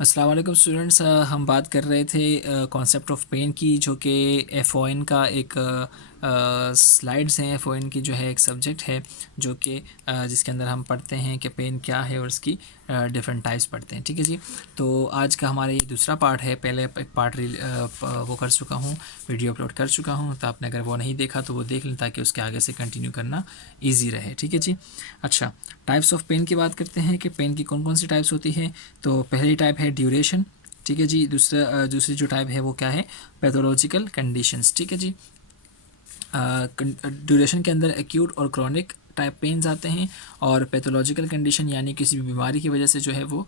अस्सलाम वालेकुम स्टूडेंट्स। हम बात कर रहे थे कॉन्सेप्ट ऑफ पेन की, जो कि एफ का एक स्लाइड्स हैं। एफ की जो है एक सब्जेक्ट है जो कि जिसके अंदर हम पढ़ते हैं कि पेन क्या है और उसकी डिफरेंट टाइप्स पढ़ते हैं। ठीक है जी। तो आज का हमारा ये दूसरा पार्ट है। पहले एक पार्ट वो कर चुका हूँ, वीडियो अपलोड कर चुका हूँ, तो आपने अगर वो नहीं देखा तो वो देख लें ताकि उसके आगे से कंटिन्यू करना ईजी रहे। ठीक है जी। अच्छा, टाइप्स ऑफ पेन की बात करते हैं कि पेन की कौन कौन सी टाइप्स होती हैं। तो पहली टाइप है ड्यूरेशन। ठीक है जी। दूसरी जो टाइप है वो क्या है, पैथोलॉजिकल कंडीशंस। ठीक है जी। ड्यूरेशन के अंदर एक्यूट और क्रॉनिक टाइप पेन्स आते हैं, और पैथोलॉजिकल कंडीशन यानी किसी भी बीमारी की वजह से जो है वो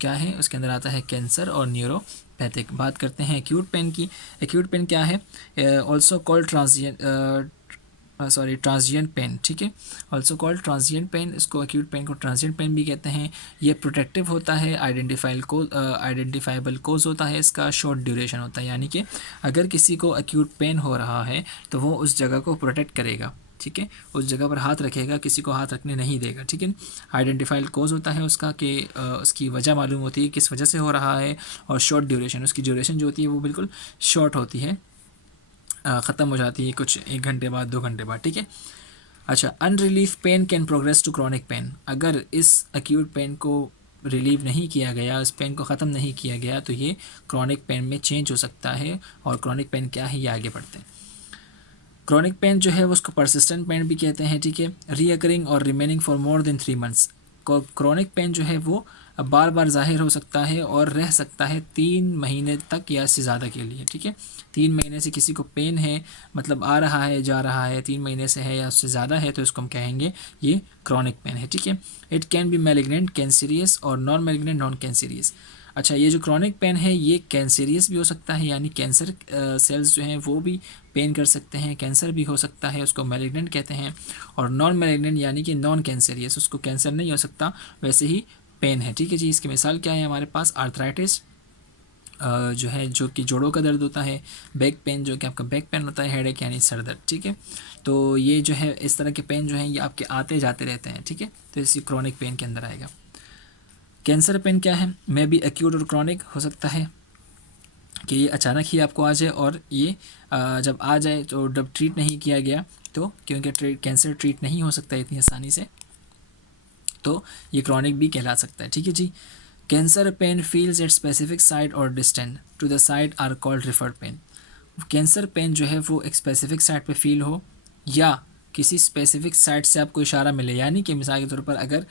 क्या है, उसके अंदर आता है कैंसर और न्यूरोपैथिक। बात करते हैं एक्यूट पेन की। एक्यूट पेन क्या है, ऑल्सो कॉल्ड ट्रांजिएंट पेन। ठीक है, ऑल्सो कॉल्ड ट्रांजिएंट पेन। इसको एक्यूट पेन को ट्रांजिएंट पेन भी कहते हैं। ये प्रोटेक्टिव होता है, आइडेंटिफाइबल कोज होता है, इसका शॉर्ट ड्यूरेशन होता है, यानी कि अगर किसी को एक्यूट पेन हो रहा है तो वो उस जगह को प्रोटेक्ट करेगा। ठीक है, उस जगह पर हाथ रखेगा, किसी को हाथ रखने नहीं देगा। ठीक है, आइडेंटिफाइड कोज होता है उसका कि उसकी वजह मालूम होती है किस वजह से हो रहा है। और शॉर्ट ड्यूरेशन, उसकी ड्यूरेशन जो होती है वो बिल्कुल शॉर्ट होती है, ख़त्म हो जाती है कुछ 1 घंटे बाद, 2 घंटे बाद। ठीक है। अच्छा, unrelieved pain can progress to chronic pain. अगर इस एक्यूट पेन को रिलीव नहीं किया गया, इस पेन को ख़त्म नहीं किया गया, तो ये क्रॉनिक पेन में चेंज हो सकता है। और क्रॉनिक पेन क्या है, ये आगे बढ़ते हैं। क्रॉनिक पेन जो है वो उसको परसिस्टेंट पेन भी कहते हैं। ठीक है, रीअकरिंग और remaining for more than 3 months. Chronic pain जो है वो बार बार ज़ाहिर हो सकता है और रह सकता है 3 महीने तक या इससे ज़्यादा के लिए। ठीक है, 3 महीने से किसी को पेन है, मतलब आ रहा है जा रहा है, 3 महीने से है या उससे ज़्यादा है, तो इसको हम कहेंगे ये क्रॉनिक पेन है। ठीक है, it can be malignant, cancerous और नॉन मैलिग्नेंट, नॉन कैंसरियस। अच्छा, ये जो क्रॉनिक पेन है ये कैंसरियस भी हो सकता है, यानी कैंसर सेल्स जो हैं वो भी पेन कर सकते हैं, कैंसर भी हो सकता है, उसको मैलिग्नेंट कहते हैं। और नॉन मैलिग्नेंट यानी कि नॉन कैंसरियस, उसको कैंसर नहीं हो सकता, वैसे ही पेन है। ठीक है जी। इसकी मिसाल क्या है हमारे पास, आर्थराइटिस जो है, जो कि जोड़ों का दर्द होता है। बैक पेन, जो कि आपका बैक पेन होता है, हेडेक यानी सर दर्द। ठीक है, तो ये जो है इस तरह के पेन जो हैं ये आपके आते जाते रहते हैं। ठीक है, तो इसी क्रॉनिक पेन के अंदर आएगा। कैंसर पेन क्या है, मे बी एक्यूट और क्रॉनिक हो सकता है कि ये अचानक ही आपको आ जाए, और ये जब आ जाए तो जब ट्रीट नहीं किया गया, तो क्योंकि कैंसर ट्रीट नहीं हो सकता इतनी आसानी से, तो ये क्रॉनिक भी कहला सकता है। ठीक है जी। Cancer pain feels at specific site or distant to the site are called referred pain. Cancer pain जो है वो एक स्पेसिफिक साइट पे फील हो, या किसी स्पेसिफिक साइट से आपको इशारा मिले, यानी कि मिसाल के तौर पर अगर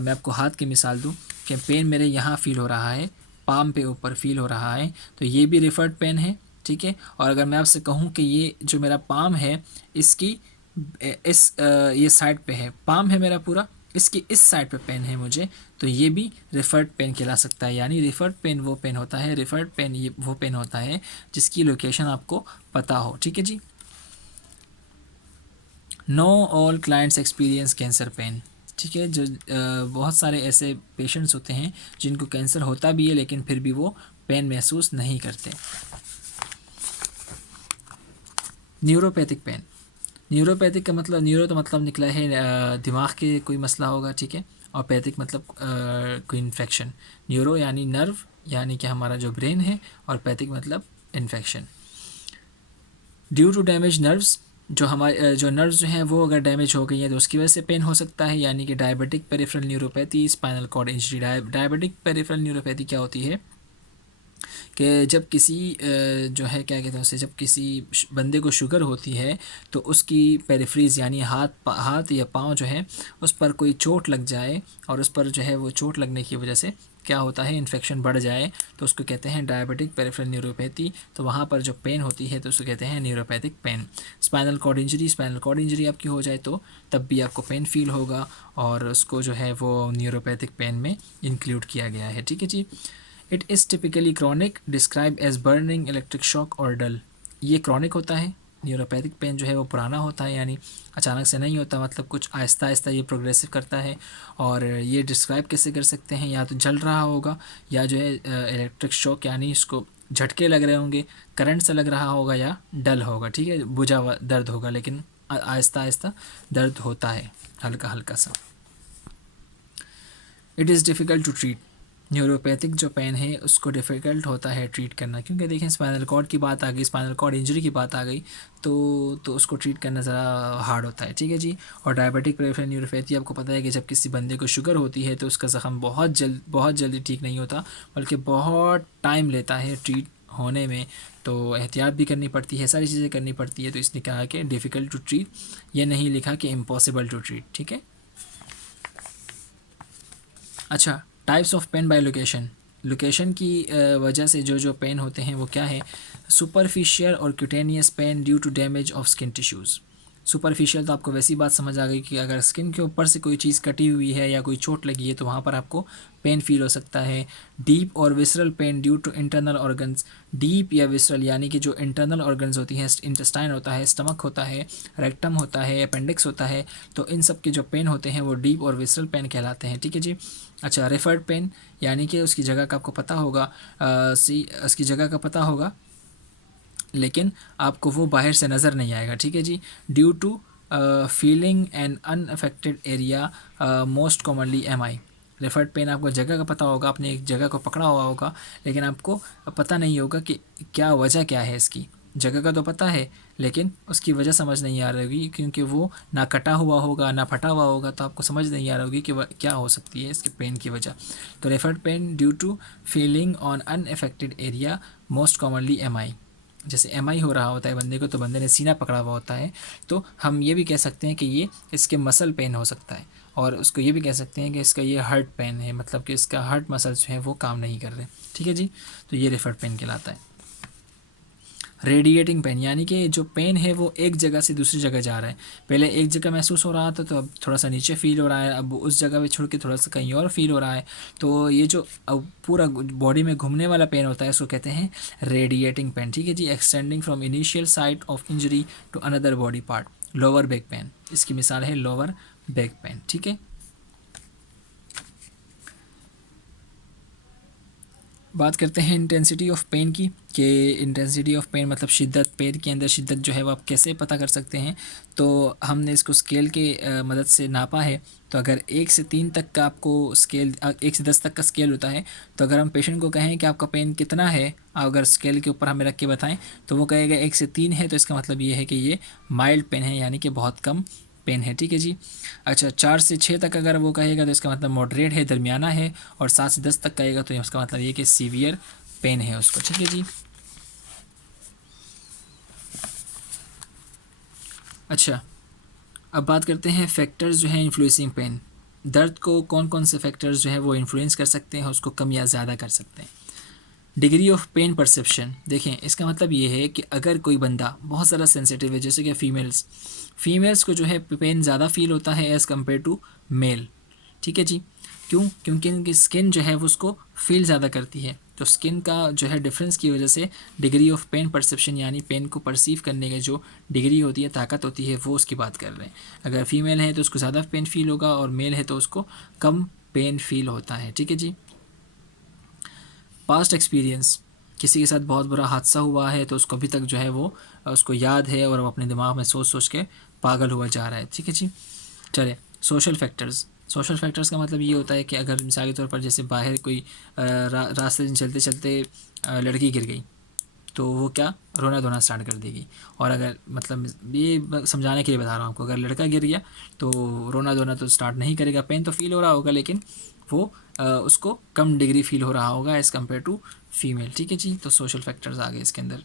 मैं आपको हाथ की मिसाल दूं कि पेन मेरे यहाँ फील हो रहा है, पाम पे ऊपर फील हो रहा है, तो ये भी रिफर्ड पेन है। ठीक है, और अगर मैं आपसे कहूँ कि ये जो मेरा पाम है, इसकी ये साइड पे है, पाम है मेरा पूरा, इसकी इस साइड पे पेन है मुझे, तो ये भी रिफर्ड पेन कहला सकता है। यानी रिफर्ड पेन वो पेन होता है, रिफर्ड पेन ये वो पेन होता है जिसकी लोकेशन आपको पता हो। ठीक है जी। No all clients experience cancer pain. ठीक है, जो बहुत सारे ऐसे पेशेंट्स होते हैं जिनको कैंसर होता भी है लेकिन फिर भी वो पेन महसूस नहीं करते। Neuropathic pain. न्यूरोपैथिक का मतलब, न्यूरो तो मतलब निकला है दिमाग के कोई मसला होगा। ठीक है, और पैथिक मतलब कोई इन्फेक्शन। न्यूरो यानी नर्व, यानी कि हमारा जो ब्रेन है, और पैथिक मतलब infection. Due to damage nerves, जो हमारे जो नर्व्स जो हैं वो अगर डैमेज हो गई हैं तो उसकी वजह से पेन हो सकता है, यानी कि diabetic peripheral neuropathy, spinal cord injury. Diabetic peripheral neuropathy क्या होती है कि जब किसी जो है क्या कहते हैं उसे, जब किसी बंदे को शुगर होती है तो उसकी पेरिफ्रीज यानी हाथ या पाँव जो है उस पर कोई चोट लग जाए, और उस पर जो है वो चोट लगने की वजह से क्या होता है, इन्फेक्शन बढ़ जाए, तो उसको कहते हैं डायबिटिक पेरिफेरल न्यूरोपैथी। तो वहाँ पर जो पेन होती है तो उसको कहते हैं neuropathic pain. Spinal cord injury आपकी हो जाए तो तब भी आपको पेन फील होगा, और उसको जो है वो न्यूरोपैथिक पेन में इंक्लूड किया गया है। ठीक है जी। It is typically chronic, describe as burning, electric shock or dull. ये क्रॉनिक होता है। न्यूरोपैथिक पेन जो है वो पुराना होता है, यानी अचानक से नहीं होता, मतलब कुछ आहिस्ता आहिस्ता ये प्रोग्रेसिव करता है। और ये डिस्क्राइब कैसे कर सकते हैं, या तो जल रहा होगा, या जो है इलेक्ट्रिक शॉक यानी इसको झटके लग रहे होंगे, करंट से लग रहा होगा, या डल होगा। ठीक है, बुझा हुआ दर्द होगा, लेकिन आहिस्ता आहिस्ता दर्द होता है, हल्का हल्का सा। It is difficult to treat. Neuropathic जो पेन है उसको डिफ़िकल्ट होता है ट्रीट करना, क्योंकि देखें स्पाइनल कॉर्ड की बात आ गई, स्पाइनल कॉर्ड इंजरी की बात आ गई, तो उसको ट्रीट करना ज़रा हार्ड होता है, ठीक है जी। और डायबिटिक पेरिफेरल न्यूरोपैथी आपको पता है कि जब किसी बंदे को शुगर होती है तो उसका ज़ख़म बहुत जल्दी ठीक नहीं होता, बल्कि बहुत टाइम लेता है ट्रीट होने में, तो एहतियात भी करनी पड़ती है, सारी चीज़ें करनी पड़ती है। तो इसने कहा कि डिफ़िकल्ट टू ट्रीट, ये नहीं लिखा कि इम्पॉसिबल टू ट्रीट, ठीक है। अच्छा, types of pain by location. Location की वजह से जो पेन होते हैं वो क्या है? सुपरफिशियल और cutaneous pain due to damage of skin tissues. Superficial तो आपको वैसी बात समझ आ गई कि अगर स्किन के ऊपर से कोई चीज़ कटी हुई है या कोई चोट लगी है तो वहाँ पर आपको पेन फील हो सकता है। डीप और visceral pain due to internal organs. Deep या विसरल यानी कि जो इंटरनल ऑर्गन्स होती हैं, इंटेस्टाइन होता है, स्टमक होता है, रेक्टम होता है, अपेंडिक्स होता है, तो इन सब के जो पेन होते हैं वो डीप और विसरल पेन कहलाते हैं, ठीक है जी। अच्छा, रेफर्ड पेन यानी कि उसकी जगह का आपको पता होगा, उसकी जगह का पता होगा लेकिन आपको वो बाहर से नज़र नहीं आएगा, ठीक है जी। Due to feeling an unaffected area, most commonly MI। Referred pain आपको जगह का पता होगा, आपने एक जगह को पकड़ा हुआ होगा लेकिन आपको पता नहीं होगा कि क्या वजह क्या है इसकी। जगह का तो पता है लेकिन उसकी वजह समझ नहीं आ रही होगी, क्योंकि वो ना कटा हुआ होगा ना फटा हुआ होगा, तो आपको समझ नहीं आ रही होगी कि क्या हो सकती है इसके पेन की वजह। तो referred pain due to feeling on unaffected area, most commonly MI। जैसे MI हो रहा होता है बंदे को, तो बंदे ने सीना पकड़ा हुआ होता है, तो हम ये भी कह सकते हैं कि ये इसके मसल पेन हो सकता है, और उसको ये भी कह सकते हैं कि इसका ये हार्ट पेन है, मतलब कि इसका हार्ट मसल्स जो हैं वो काम नहीं कर रहे, ठीक है जी। तो ये रेफर्ड पेन कहलाता है। रेडिएटिंग पेन यानी कि जो पेन है वो एक जगह से दूसरी जगह जा रहा है। पहले एक जगह महसूस हो रहा था तो अब थोड़ा सा नीचे फील हो रहा है, अब उस जगह पे छोड़ के थोड़ा सा कहीं और फील हो रहा है। तो ये जो अब पूरा बॉडी में घूमने वाला पेन होता है इसको कहते हैं रेडिएटिंग पेन, ठीक है जी। Extending from initial site of injury to another body part. Lower back pain, इसकी मिसाल है लोअर बैक पेन, ठीक है। बात करते हैं इंटेंसिटी ऑफ पेन की, कि इंटेंसिटी ऑफ पेन मतलब शिद्दत, पेन के अंदर शिद्दत जो है वो आप कैसे पता कर सकते हैं। तो हमने इसको स्केल के मदद से नापा है। तो अगर 1 से 3 तक का आपको स्केल, 1 से 10 तक का स्केल होता है, तो अगर हम पेशेंट को कहें कि आपका पेन कितना है, अगर स्केल के ऊपर हमें रख के बताएं, तो वो कहेगा 1 से 3 है, तो इसका मतलब ये है कि ये माइल्ड पेन है, यानी कि बहुत कम पेन है, ठीक है जी। अच्छा, 4 से 6 तक अगर वो कहेगा तो इसका मतलब मॉडरेट है, दरमियाना है, और 7 से 10 तक कहेगा तो इसका मतलब ये कि सीवियर पेन है उसको, ठीक है जी। अच्छा, अब बात करते हैं फैक्टर्स जो हैं इन्फ्लुएंसिंग पेन। दर्द को कौन कौन से फैक्टर्स जो हैं वो इन्फ्लुएंस कर सकते हैं, उसको कम या ज़्यादा कर सकते हैं। डिग्री ऑफ पेन परसेप्शन, देखें इसका मतलब ये है कि अगर कोई बंदा बहुत ज़्यादा सेंसिटिव है, जैसे कि फीमेल्स को जो है पेन ज़्यादा फील होता है एज़ कम्पेयर टू मेल, ठीक है जी। क्यों? क्योंकि इनकी स्किन जो है वो उसको फील ज़्यादा करती है, तो स्किन का जो है डिफरेंस की वजह से डिग्री ऑफ पेन परसेप्शन यानी पेन को परसीव करने की जो डिग्री होती है, ताकत होती है, वो उसकी बात कर रहे हैं। अगर फीमेल है तो उसको ज़्यादा पेन फील होगा, और मेल है तो उसको कम पेन फील होता है, ठीक है जी। पास्ट एक्सपीरियंस, किसी के साथ बहुत बुरा हादसा हुआ है तो उसको अभी तक जो है वो उसको याद है, और वो अपने दिमाग में सोच सोच के पागल हुआ जा रहा है, ठीक है जी। चले, सोशल फैक्टर्स का मतलब ये होता है कि अगर मिसाल के तौर पर जैसे बाहर कोई रास्ते में चलते चलते लड़की गिर गई, तो वो क्या, रोना धोना स्टार्ट कर देगी। और अगर मतलब ये समझाने के लिए बता रहा हूँ आपको, अगर लड़का गिर गया तो रोना धोना तो स्टार्ट नहीं करेगा, पेन तो फील हो रहा होगा लेकिन वो उसको कम डिग्री फील हो रहा होगा एज़ कम्पेयर टू फीमेल, ठीक है जी। तो सोशल फैक्टर्स आ गए इसके अंदर।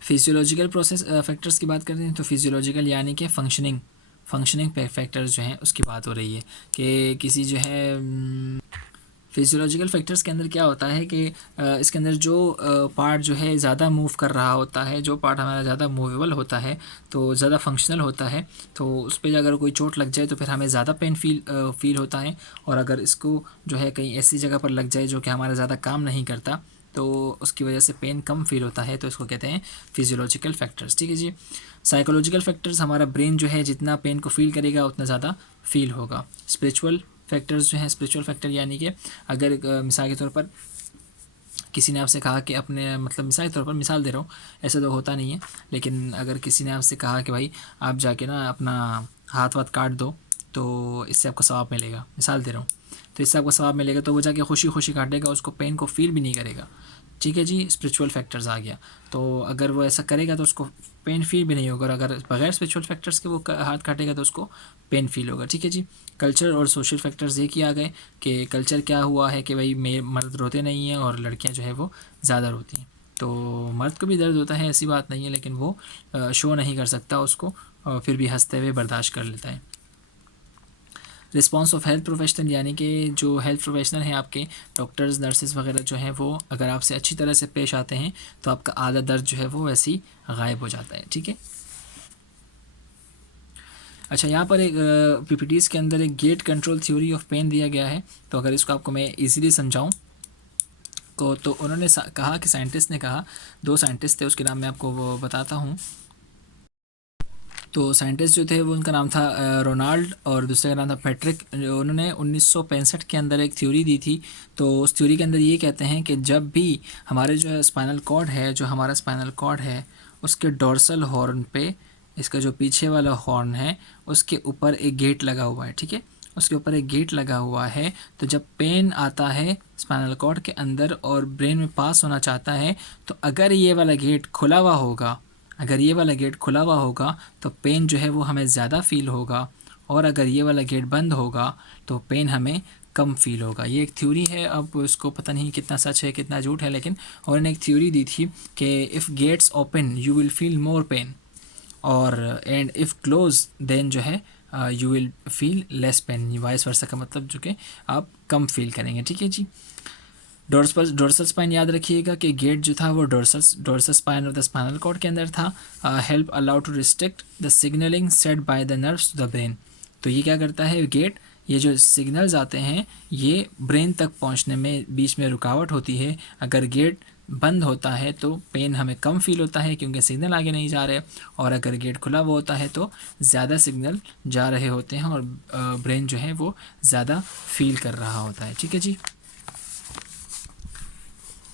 फिजियोलॉजिकल प्रोसेस फैक्टर्स की बात करते हैं, तो फिजियोलॉजिकल यानी कि फंक्शनिंग फैक्टर्स जो हैं उसकी बात हो रही है, कि किसी जो है फिजियोलॉजिकल फैक्टर्स के अंदर क्या होता है कि इसके अंदर जो पार्ट जो है ज़्यादा मूव कर रहा होता है, जो पार्ट हमारा ज़्यादा मूवेबल होता है, तो ज़्यादा फंक्शनल होता है, तो उस पर अगर कोई चोट लग जाए तो फिर हमें ज़्यादा पेन फील होता है। और अगर इसको जो है कहीं ऐसी जगह पर लग जाए जो कि हमारा ज़्यादा काम नहीं करता, तो उसकी वजह से पेन कम फील होता है, तो इसको कहते हैं फिजियोलॉजिकल फैक्टर्स, ठीक है जी। साइकोलॉजिकल फैक्टर्स, हमारा ब्रेन जो है जितना पेन को फील करेगा उतना ज़्यादा फील होगा। स्पिरिचुअल फैक्टर्स जो हैं, स्पिरिचुअल फैक्टर यानी कि अगर मिसाल के तौर पर किसी ने आपसे कहा कि अपने मतलब मिसाल के तौर पर मिसाल दे रहा हूँ, ऐसा तो होता नहीं है, लेकिन अगर किसी ने आपसे कहा कि भाई आप जाके ना अपना हाथ वाथ काट दो तो इससे आपको सवाब मिलेगा, मिसाल दे रहा हूँ, तो इससे आपको सवाब मिलेगा, तो वो जाके खुशी खुशी काटेगा, उसको पेन को फील भी नहीं करेगा। ठीक है जी, स्पिरिचुअल फैक्टर्स आ गया। तो अगर वो ऐसा करेगा तो उसको पेन फील भी नहीं होगा, और अगर बगैर स्पिरिचुअल फैक्टर्स के वो हाथ काटेगा तो उसको पेन फील होगा। ठीक है जी। कल्चर और सोशल फैक्टर्स एक ही आ गए कि कल्चर क्या हुआ है कि भाई मर्द रोते नहीं हैं और लड़कियां जो है वो ज़्यादा रोती हैं। तो मर्द को भी दर्द होता है, ऐसी बात नहीं है, लेकिन वो शो नहीं कर सकता उसको, फिर भी हंसते हुए बर्दाश्त कर लेता है। रिस्पॉन्स ऑफ हेल्थ प्रोफेशनल, यानी कि जो हेल्थ प्रोफेशनल हैं आपके डॉक्टर्स नर्सेज वगैरह जो हैं वो अगर आपसे अच्छी तरह से पेश आते हैं तो आपका आधा दर्द जो है वो वैसे ही गायब हो जाता है। ठीक है। अच्छा, यहाँ पर एक पीपीटीज़ के अंदर एक gate control theory of pain दिया गया है। तो अगर इसको आपको मैं इजीली समझाऊँ को, तो उन्होंने कहा कि साइंटिस्ट ने कहा, दो साइंटिस्ट थे, उसके नाम मैं आपको वो बताता हूँ। तो साइंटिस्ट जो थे वो, उनका नाम था रोनाल्ड और दूसरे का नाम था पैट्रिक। उन्होंने 1965 के अंदर एक थ्योरी दी थी। तो उस थ्योरी के अंदर ये कहते हैं कि जब भी हमारे जो है स्पाइनल कॉर्ड है, जो हमारा स्पाइनल कॉर्ड है उसके डोर्सल हॉर्न पे, इसका जो पीछे वाला हॉर्न है उसके ऊपर एक गेट लगा हुआ है। ठीक है, उसके ऊपर एक गेट लगा हुआ है। तो जब पेन आता है स्पाइनल कॉर्ड के अंदर और ब्रेन में पास होना चाहता है, तो अगर ये वाला गेट खुला हुआ होगा, अगर ये वाला गेट खुला हुआ होगा तो पेन जो है वो हमें ज़्यादा फील होगा, और अगर ये वाला गेट बंद होगा तो पेन हमें कम फील होगा। ये एक थ्योरी है, अब इसको पता नहीं कितना सच है कितना झूठ है, लेकिन उन्होंने एक थ्योरी दी थी कि if gates open you will feel more pain, और एंड इफ़ क्लोज देन जो है you will feel less pain. Vice versa का मतलब जो कि आप कम फील करेंगे। ठीक है जी। डोर्सल स्पाइन याद रखिएगा कि गेट जो था वो dorsal spine of the spinal cord के अंदर था। Help allow to restrict the signalling set by the nerves to the brain. तो ये क्या करता है गेट, ये जो सिग्नल्स आते हैं ये ब्रेन तक पहुंचने में बीच में रुकावट होती है। अगर गेट बंद होता है तो पेन हमें कम फील होता है क्योंकि सिग्नल आगे नहीं जा रहे, और अगर गेट खुला हुआ होता है तो ज़्यादा सिग्नल जा रहे होते हैं और ब्रेन जो है वो ज़्यादा फील कर रहा होता है। ठीक है जी।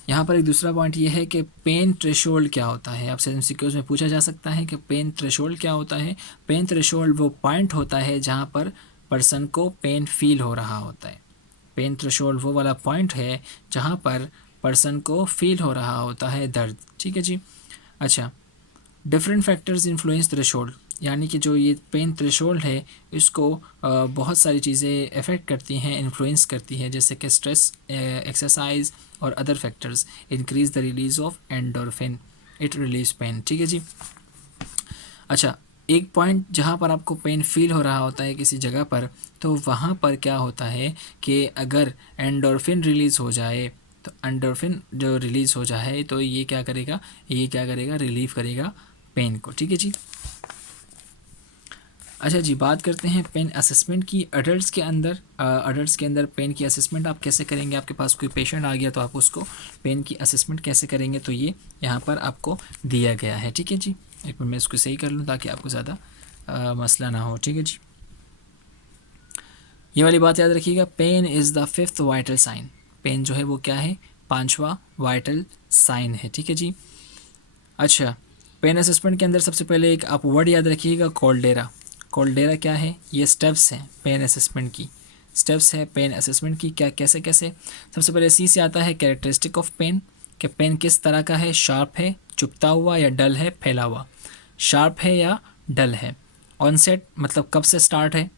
यहाँ पर एक दूसरा पॉइंट ये है कि पेन थ्रेशोल्ड क्या होता है। आपसे एमसीक्यूज़ में पूछा जा सकता है कि पेन थ्रेशोल्ड क्या होता है। पेन थ्रेशोल्ड वो पॉइंट होता है जहाँ पर पर्सन को पेन फील हो रहा होता है। पेन थ्रेशोल्ड वो वाला पॉइंट है जहाँ पर पर्सन को फील हो रहा होता है दर्द। ठीक है जी। अच्छा, डिफरेंट फैक्टर्स इन्फ्लुएंस थ्रेशोल्ड, यानी कि जो ये पेन थ्रेशोल्ड है इसको बहुत सारी चीज़ें अफेक्ट करती हैं, इन्फ्लुएंस करती हैं, जैसे कि स्ट्रेस, एक्सरसाइज और other factors increase the release of endorphin, it release pain. ठीक है जी। अच्छा, एक पॉइंट जहाँ पर आपको पेन फील हो रहा होता है किसी जगह पर, तो वहाँ पर क्या होता है कि अगर एंडोर्फिन रिलीज़ हो जाए, तो एंडोर्फिन जो रिलीज़ हो जाए तो ये क्या करेगा, ये क्या करेगा, रिलीव करेगा पेन को। ठीक है जी। अच्छा जी, बात करते हैं पेन असेसमेंट की। अडल्ट्स के अंदर पेन की असेसमेंट आप कैसे करेंगे। आपके पास कोई पेशेंट आ गया तो आप उसको पेन की असेसमेंट कैसे करेंगे, तो ये यहाँ पर आपको दिया गया है। ठीक है जी। एक मिनट मैं इसको सही कर लूँ ताकि आपको ज़्यादा मसला ना हो। ठीक है जी। ये वाली बात याद रखिएगा, pain is the fifth vital sign. Pain जो है वो क्या है, पांचवा वाइटल साइन है। ठीक है जी। अच्छा, पेन असेसमेंट के अंदर सबसे पहले एक आप वर्ड याद रखिएगा, कॉल्डेरा। कॉल्डेरा क्या है, ये स्टेप्स हैं पेन असेसमेंट की, स्टेप्स है पेन असेसमेंट की। क्या कैसे कैसे, सबसे पहले सी से आता है कैरेक्टरिस्टिक ऑफ पेन, कि पेन किस तरह का है, शार्प है, चुभता हुआ, या डल है, फैला हुआ। शार्प है या डल है। ऑनसेट मतलब कब से स्टार्ट है,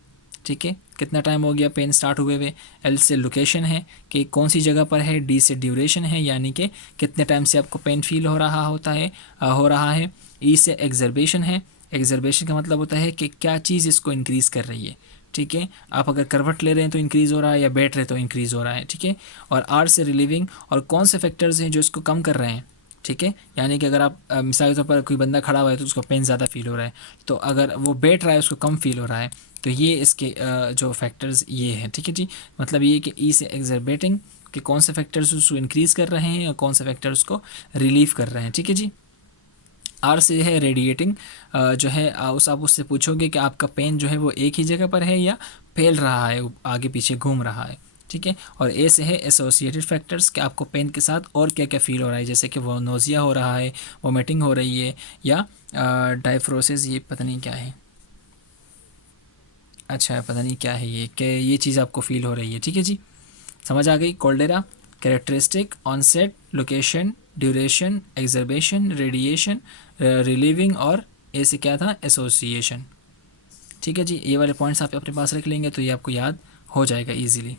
ठीक है, कितना टाइम हो गया पेन स्टार्ट हुए हुए। एल से लोकेशन है कि कौन सी जगह पर है। डी से ड्यूरेशन है यानी कि कितने टाइम से आपको पेन फील हो रहा होता है हो रहा है। ई से एग्जर्बेशन है। एग्जर्बेशन का मतलब होता है कि क्या चीज़ इसको इंक्रीज़ कर रही है। ठीक है, आप अगर करवट ले रहे हैं तो इंक्रीज़ हो रहा है, या बैठ रहे तो इंक्रीज़ हो रहा है। ठीक है, और आर से रिलीविंग, और कौन से फैक्टर्स हैं जो इसको कम कर रहे हैं। ठीक है, यानी कि अगर आप मिसाल के तौर पर कोई बंदा खड़ा हुआ है तो उसको पेन ज़्यादा फील हो रहा है, तो अगर वो बैठ रहा है उसको कम फील हो रहा है। तो ये इसके जो फैक्टर्स ये हैं। ठीक है जी, मतलब ये कि ई से एग्जर्बेटिंग कि कौन से फैक्टर्स उसको इंक्रीज़ कर रहे हैं और कौन से फैक्टर्स को रिलीव कर रहे हैं। ठीक है जी। आर से है रेडिएटिंग, जो है आप उससे पूछोगे कि आपका पेन जो है वो एक ही जगह पर है या फैल रहा है, आगे पीछे घूम रहा है। ठीक है, और ए से है एसोसिएटेड फैक्टर्स कि आपको पेन के साथ और क्या क्या फील हो रहा है, जैसे कि वो नोज़िया हो रहा है, वोमिटिंग हो रही है, या डायफ्रोसिस, ये पता नहीं क्या है, अच्छा पता नहीं क्या है ये, कि ये चीज़ आपको फील हो रही है, ठीक है जी, समझ आ गई। कोल्डेरा, characteristic, onset, location, duration, exacerbation, radiation, relieving, और ए से क्या था, एसोसिएशन। ठीक है जी, ये वाले पॉइंट्स आप अपने पास रख लेंगे तो ये आपको याद हो जाएगा ईजीली।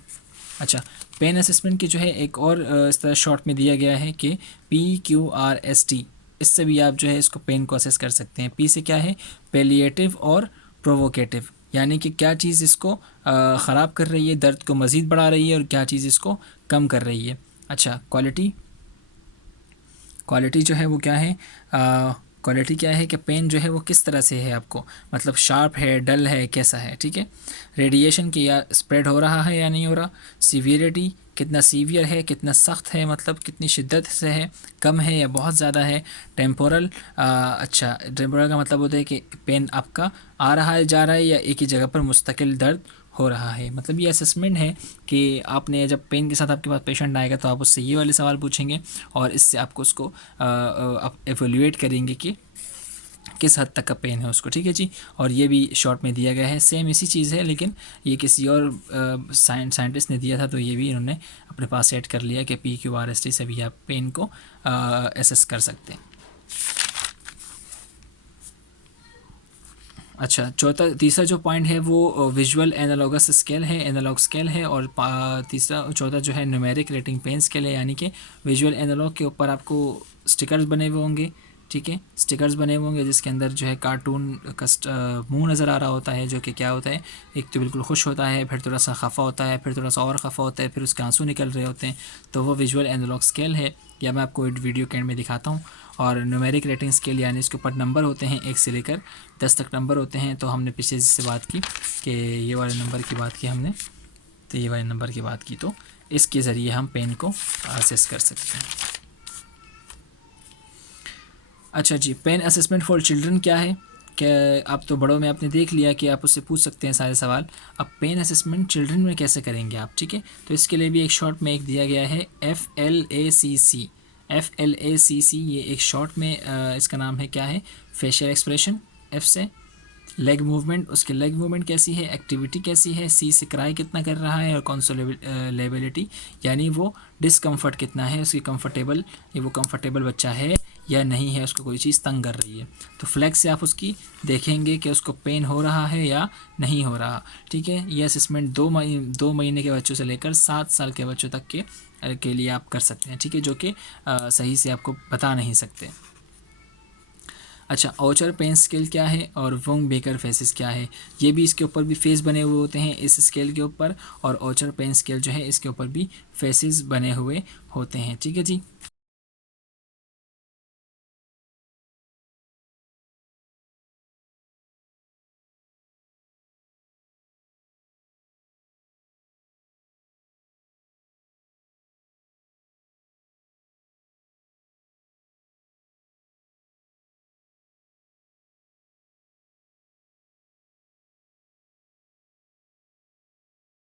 अच्छा, पेन असेसमेंट की जो है एक और इस तरह शॉर्ट में दिया गया है कि PQRST, इससे भी आप जो है इसको पेन को असेस कर सकते हैं। पी से क्या है, पेलिएटिव और प्रोवोकेटिव, यानी कि क्या चीज़ इसको ख़राब कर रही है, दर्द को मज़ीद बढ़ा रही है, और क्या चीज़ इसको कम कर रही है। अच्छा, क्वालिटी, क्वालिटी जो है वो क्या है, क्वालिटी क्या है कि पेन जो है वो किस तरह से है आपको, मतलब शार्प है, डल है, कैसा है, ठीक है। रेडिएशन की या स्प्रेड हो रहा है या नहीं हो रहा। सीवियरिटी, कितना सीवियर है, कितना सख्त है, मतलब कितनी शिद्दत से है, कम है या बहुत ज़्यादा है। टेम्पोरल, अच्छा टेम्पोरल का मतलब होता है कि पेन आपका आ रहा है, जा रहा है, या एक ही जगह पर मुस्तकिल दर्द हो रहा है। मतलब ये असेसमेंट है कि आपने जब पेन के साथ आपके पास पेशेंट आएगा तो आप उससे ये वाले सवाल पूछेंगे और इससे आपको उसको आप एवेल्यूएट करेंगे कि किस हद तक का पेन है उसको, ठीक है जी। और ये भी शॉर्ट में दिया गया है, सेम इसी चीज़ है, लेकिन ये किसी और साइंटिस्ट ने दिया था तो ये भी इन्होंने अपने पास सेट कर लिया कि PQRST से भी आप पेन को एसेस कर सकते हैं। अच्छा, तीसरा जो पॉइंट है वो विजुअल एनालॉगस स्केल है, एनालॉग स्केल है, और चौथा जो है न्यूमेरिक रेटिंग पेन स्केल है, यानी कि विजुअल एनालॉग के ऊपर आपको स्टिकर्स बने हुए होंगे, ठीक है, स्टिकर्स बने हुए होंगे जिसके अंदर जो है कार्टून का मुंह नज़र आ रहा होता है, जो कि क्या होता है, एक तो बिल्कुल खुश होता है, फिर थोड़ा सा खफा होता है, फिर थोड़ा सा और खफा होता है, फिर उसके आंसू निकल रहे होते हैं, तो वो विजुअल एनालॉग स्केल है, या मैं आपको वीडियो के एंड में दिखाता हूँ। और न्यूमेरिक रेटिंग स्केल यानी इसके ऊपर नंबर होते हैं, 1 से लेकर 10 तक नंबर होते हैं। तो हमने पीछे जिससे बात की कि ये वाले नंबर की बात की हमने, तो ये वाले नंबर की बात की, तो इसके ज़रिए हम पेन को असेस कर सकते हैं। अच्छा जी, पेन असेसमेंट फॉर चिल्ड्रन क्या है, क्या आप तो बड़ों में आपने देख लिया कि आप उससे पूछ सकते हैं सारे सवाल, अब पेन असेसमेंट चिल्ड्रन में कैसे करेंगे आप, ठीक है। तो इसके लिए भी एक शॉर्ट में एक दिया गया है, FLACC। FLACC ये एक शॉर्ट में इसका नाम है, क्या है, फेशियल एक्सप्रेशन। F से लेग मूवमेंट, उसके लेग मूवमेंट कैसी है, एक्टिविटी कैसी है। C से क्राई कितना कर रहा है, और कंसोलेबिलिटी यानी वो डिसकम्फर्ट कितना है, उसकी कंफर्टेबल, ये वो कंफर्टेबल बच्चा है या नहीं है, उसको कोई चीज़ तंग कर रही है। तो फ्लैग से आप उसकी देखेंगे कि उसको पेन हो रहा है या नहीं हो रहा, ठीक है। ये असेसमेंट 2 महीने के बच्चों से लेकर 7 साल के बच्चों तक के लिए आप कर सकते हैं, ठीक है, जो कि सही से आपको बता नहीं सकते। अच्छा, ओचर पेन स्केल क्या है, और वोंग बेकर फेसिस क्या है, ये भी इसके ऊपर भी फेस बने हुए होते हैं इस स्केल के ऊपर, और ओचर पेन स्केल जो है इसके ऊपर भी फेसिस बने हुए होते हैं, ठीक है जी।